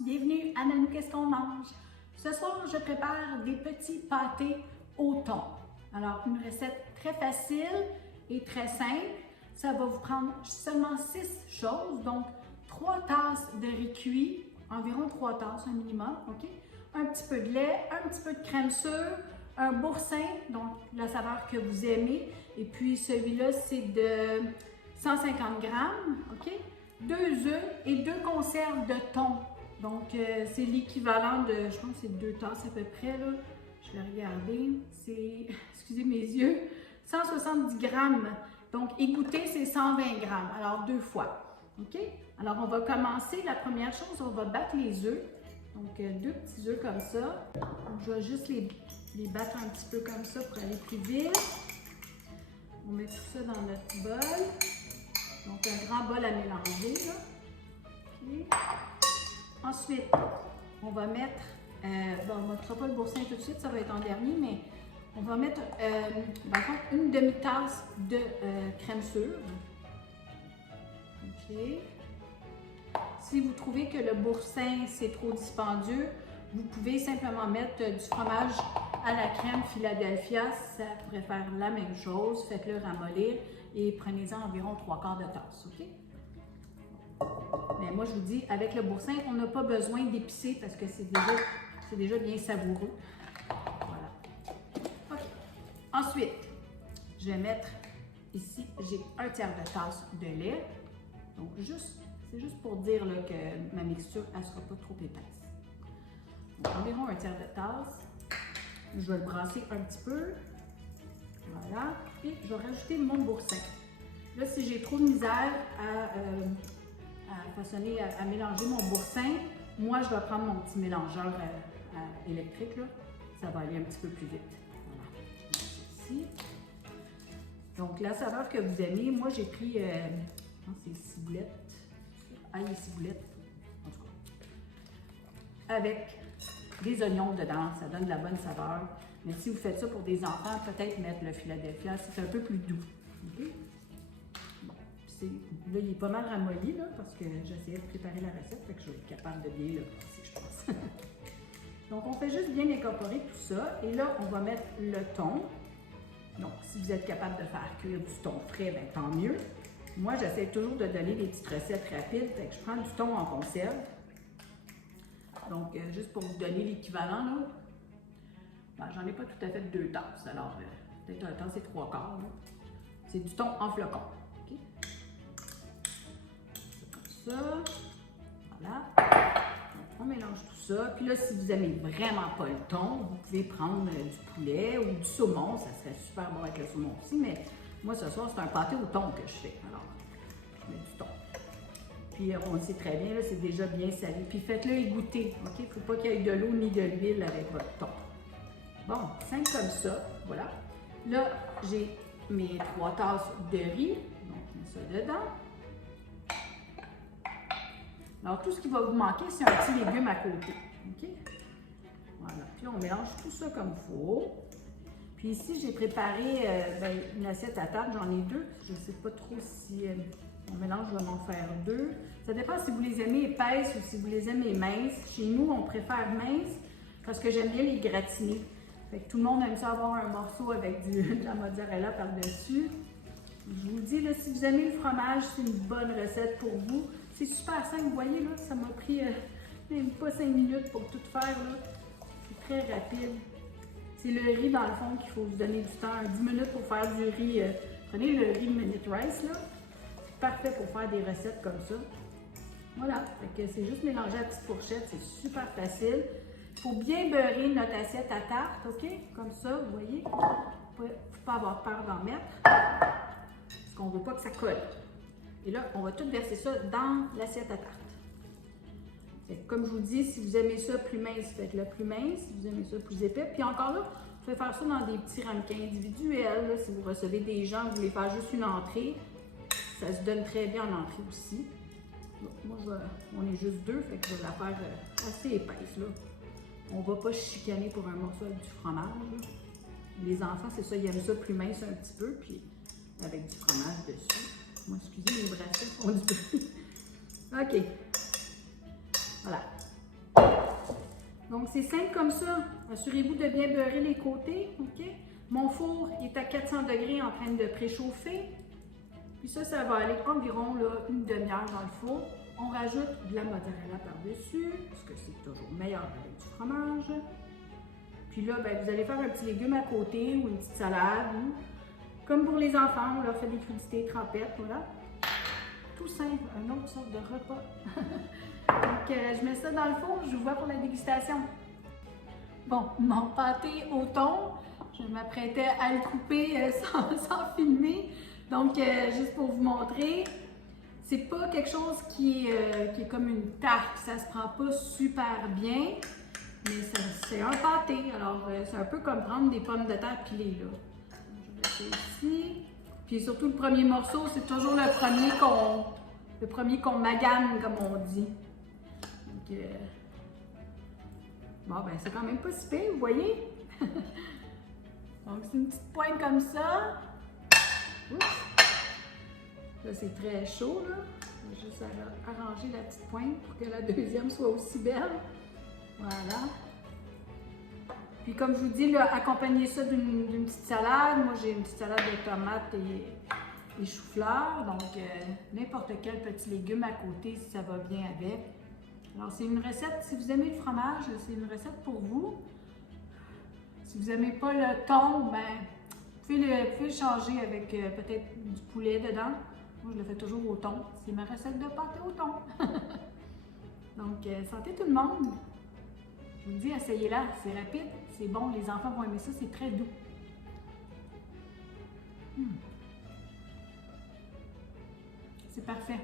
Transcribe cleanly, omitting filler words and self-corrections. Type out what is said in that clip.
bienvenue à Nanou Qu'est-ce qu'on mange? Ce soir, je prépare des petits pâtés au thon. Alors, une recette très facile et très simple. Ça va vous prendre seulement 6 choses, donc 3 tasses de riz cuit, environ 3 tasses, un minimum, ok? Un petit peu de lait, un petit peu de crème sûre, un boursin, donc la saveur que vous aimez, et puis celui-là, c'est de 150 grammes, ok? 2 œufs et 2 conserves de thon. Donc, c'est l'équivalent de, je pense que c'est 2 tasses à peu près, là. Je vais regarder, c'est, excusez mes yeux, 170 grammes. Donc, égoutter, c'est 120 grammes, alors 2 fois, ok? Alors, on va commencer, la première chose, on va battre les œufs. Donc, 2 petits œufs comme ça. Donc, je vais juste les battre un petit peu comme ça pour aller plus vite. On met tout ça dans notre bol. Donc, un grand bol à mélanger, là. Okay. Ensuite, on va mettre, bon, on ne mettra pas le boursin tout de suite, ça va être en dernier, mais on va mettre, une demi-tasse de crème sûre. OK. Si vous trouvez que le boursin, c'est trop dispendieux, vous pouvez simplement mettre du fromage à la crème Philadelphia, ça pourrait faire la même chose. Faites-le ramollir et prenez-en environ 3/4 de tasse, OK? Mais moi, je vous dis, avec le boursin, on n'a pas besoin d'épicer parce que c'est déjà bien savoureux. Voilà. OK. Ensuite, je vais mettre ici, j'ai 1/3 de tasse de lait. Donc, c'est juste pour dire là, que ma mixture, elle ne sera pas trop épaisse. Donc, environ 1/3 de tasse. Je vais le brasser un petit peu. Voilà. Puis, je vais rajouter mon boursin. Là, si j'ai trop de misère à façonner, à mélanger mon boursin, moi, je vais prendre mon petit mélangeur électrique. Là. Ça va aller un petit peu plus vite. Voilà. Ici. Donc, la saveur que vous aimez, moi, j'ai pris, je pense que c'est ciboulette. Ail et ciboulette, en tout cas. Avec des oignons dedans, ça donne de la bonne saveur. Mais si vous faites ça pour des enfants, peut-être mettre le Philadelphia, c'est un peu plus doux. Okay? Bon, là, il est pas mal ramolli, là, parce que j'essayais de préparer la recette, fait que je vais être capable de bien le brasser, je pense. Donc, on fait juste bien incorporer tout ça. Et là, on va mettre le thon. Donc, si vous êtes capable de faire cuire du thon frais, bien, tant mieux. Moi, j'essaie toujours de donner des petites recettes rapides, fait que je prends du thon en conserve. Donc, juste pour vous donner l'équivalent, là, ben, j'en ai pas tout à fait 2 tasses, alors peut-être un tasse et 3/4. C'est du thon en flocons. Okay? C'est comme ça. Voilà. Donc, on mélange tout ça. Puis là, si vous n'aimez vraiment pas le thon, vous pouvez prendre du poulet ou du saumon. Ça serait super bon avec le saumon aussi, mais moi, ce soir, c'est un pâté au thon que je fais. Alors, je mets du thon. Puis, on le sait très bien, là, c'est déjà bien salé. Puis, faites-le égoutter, OK? Il ne faut pas qu'il y ait de l'eau ni de l'huile avec votre thon. Bon, simple comme ça, voilà. Là, j'ai mes 3 tasses de riz. Donc, je mets ça dedans. Alors, tout ce qui va vous manquer, c'est un petit légume à côté, OK? Voilà. Puis, on mélange tout ça comme il faut. Puis ici, j'ai préparé une assiette à tarte, j'en ai 2. Je ne sais pas trop si mon mélange va m'en faire 2. Ça dépend si vous les aimez épaisses ou si vous les aimez minces. Chez nous, on préfère minces parce que j'aime bien les gratiner. Fait que tout le monde aime ça avoir un morceau avec de la mozzarella par-dessus. Je vous dis, là, si vous aimez le fromage, c'est une bonne recette pour vous. C'est super simple, vous voyez, là, ça m'a pris même pas 5 minutes pour tout faire. C'est très rapide. C'est le riz, dans le fond, qu'il faut vous donner du temps. 10 minutes pour faire du riz. Prenez le riz Minute Rice, là. C'est parfait pour faire des recettes comme ça. Voilà. Fait que c'est juste mélanger à petite fourchette. C'est super facile. Il faut bien beurrer notre assiette à tarte, OK? Comme ça, vous voyez. Il ne faut pas avoir peur d'en mettre. Parce qu'on ne veut pas que ça colle. Et là, on va tout verser ça dans l'assiette à tarte. Comme je vous dis, si vous aimez ça plus mince, faites-le plus mince. Si vous aimez ça plus épais. Puis encore là, vous pouvez faire ça dans des petits ramequins individuels. Là, si vous recevez des gens, vous voulez faire juste une entrée, ça se donne très bien en entrée aussi. Donc, moi, on est juste 2, fait que je vais la faire assez épaisse. Là. On ne va pas chicaner pour un morceau avec du fromage. Là. Les enfants, c'est ça, ils aiment ça plus mince un petit peu, puis avec du fromage dessus. Moi, excusez, mes bracelets font du bruit. OK. Voilà. Donc, c'est simple comme ça. Assurez-vous de bien beurrer les côtés, OK? Mon four est à 400 degrés en train de préchauffer. Puis ça va aller environ là, une demi-heure dans le four. On rajoute de la mozzarella par-dessus, parce que c'est toujours meilleur avec du fromage. Puis là, ben, vous allez faire un petit légume à côté ou une petite salade. Ou, comme pour les enfants, on leur fait des crudités trempettes, voilà. Tout simple, une autre sorte de repas. Donc, je mets ça dans le four, je vous vois pour la dégustation. Bon, mon pâté au thon, je m'apprêtais à le couper sans filmer. Donc, juste pour vous montrer, c'est pas quelque chose qui est comme une tarte, ça se prend pas super bien, mais c'est un pâté. Alors, c'est un peu comme prendre des pommes de terre pilées, là. Je vais laisser ici. Puis surtout, le premier morceau, c'est toujours le premier qu'on magane, comme on dit. Donc, bon, ben, c'est quand même pas si pire, vous voyez? Donc, c'est une petite pointe comme ça. Oups. Là, c'est très chaud, là. Je vais juste arranger la petite pointe pour que la deuxième soit aussi belle. Voilà. Puis comme je vous dis, là, accompagnez ça d'une petite salade. Moi, j'ai une petite salade de tomates et chou-fleur. Donc, n'importe quel petit légume à côté, si ça va bien avec. Alors, c'est une recette, si vous aimez le fromage, c'est une recette pour vous. Si vous n'aimez pas le thon, ben, vous pouvez le changer avec peut-être du poulet dedans. Moi, je le fais toujours au thon. C'est ma recette de pâté au thon. Donc, santé tout le monde. Je vous dis, essayez-la. C'est rapide, c'est bon. Les enfants vont aimer ça. C'est très doux. C'est parfait.